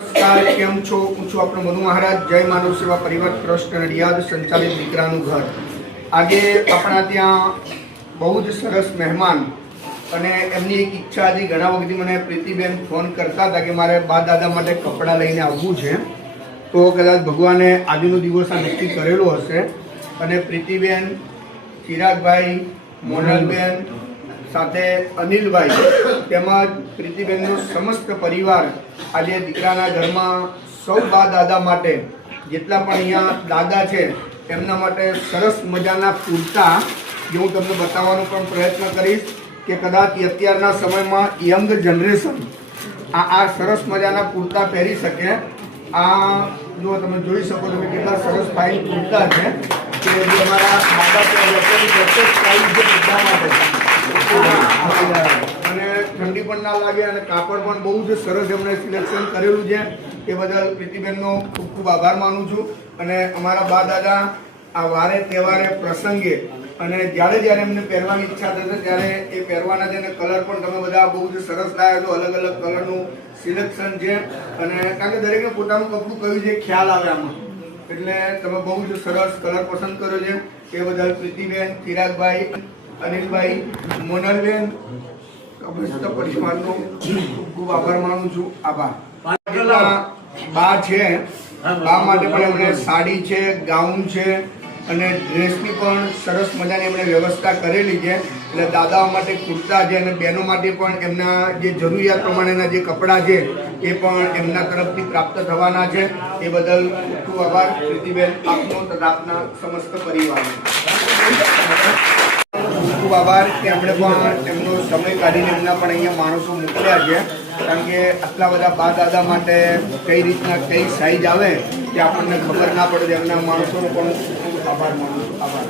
નમસ્કાર, કેમ છો? હું છું આપણો મનુ મહારાજ. જય માનવ સેવા પરિવાર ટ્રસ્ટ નડિયાદ સંચાલિત દીકરાનું ઘર. આજે આપણા ત્યાં બહુ જ સરસ મહેમાન અને એમની એક ઈચ્છા હતી. ઘણા વખતથી મને પ્રીતિબેન ફોન કરતા હતા કે મારે બા દાદા માટે કપડાં લઈને આવવું છે, તો કદાચ ભગવાને આજનો દિવસ આ નક્કી કરેલો હશે. અને પ્રીતિબેન, ચિરાગભાઈ, મોનલબેન સાથે અનિલભાઈ તેમજ પ્રીતિબેનનો સમસ્ત પરિવાર આજે દીકરાના ઘરમાં સૌ બા દાદા માટે જેટલા પણ અહીંયા દાદા છે એમના માટે સરસ મજાના કુર્તા, જે હું તમને બતાવવાનો પણ પ્રયત્ન કરીશ કે કદાચ અત્યારના સમયમાં યંગ જનરેશન આ સરસ મજાના કુર્તા પહેરી શકે. આ જો તમે જોઈ શકો છો કે કેટલા સરસ ફાઇન કુર્તા છે કે જે અમારા દાદા સ્ટાઇલ છે બધા માટે અને ઠંડી પણ ના લાગે અને કાપડ પણ બહુ જ સરસ એમણે સિલેક્શન કરેલું છે. એ બદલ પ્રીતિબેનનો ખૂબ ખૂબ આભાર માનું છું. અને અમારા બા દાદા આ વારે તહેવારે પ્રસંગે અને જ્યારે જ્યારે એમને પહેરવાની ઈચ્છા થશે ત્યારે એ પહેરવાના છે. અને કલર પણ તમે બધા બહુ જ સરસ લાવ્યા છો. અલગ અલગ કલરનું સિલેક્શન છે અને કારણ કે દરેકને પોતાનું કપડું કયું છે ખ્યાલ આવે આમાં, એટલે તમે બહુ જ સરસ કલર પસંદ કર્યો છે. એ બદલ પ્રીતિબેન, ચિરાગભાઈ, અનિલભાઈ, મોનલબેન પરિવારનો ખૂબ ખૂબ આભાર માનું છું. આભાર. બા છે, બા માટે પણ એમણે સાડી છે, ગાઉન છે અને ડ્રેસની પણ સરસ મજાની એમણે વ્યવસ્થા કરેલી છે. એટલે દાદાઓ માટે કુર્તા છે અને બહેનો માટે પણ એમના જે જરૂરિયાત પ્રમાણેના જે કપડાં છે એ પણ એમના તરફથી પ્રાપ્ત થવાના છે. એ બદલ ખૂબ ખૂબ આભાર પ્રીતિબેન, આપનો તથા આપના સમસ્ત પરિવારનો ખૂબ આભાર કે આપણે પણ એમનો સમય કાઢીને એમના પણ અહીંયા માણસો મોકલ્યા છે. કારણ કે આટલા બધા બા દાદા માટે કઈ રીતના કઈ સાઈઝ આવે કે આપણને ખબર ના પડે. એમના માણસોનો પણ ખૂબ આભાર માનું છું. આભાર.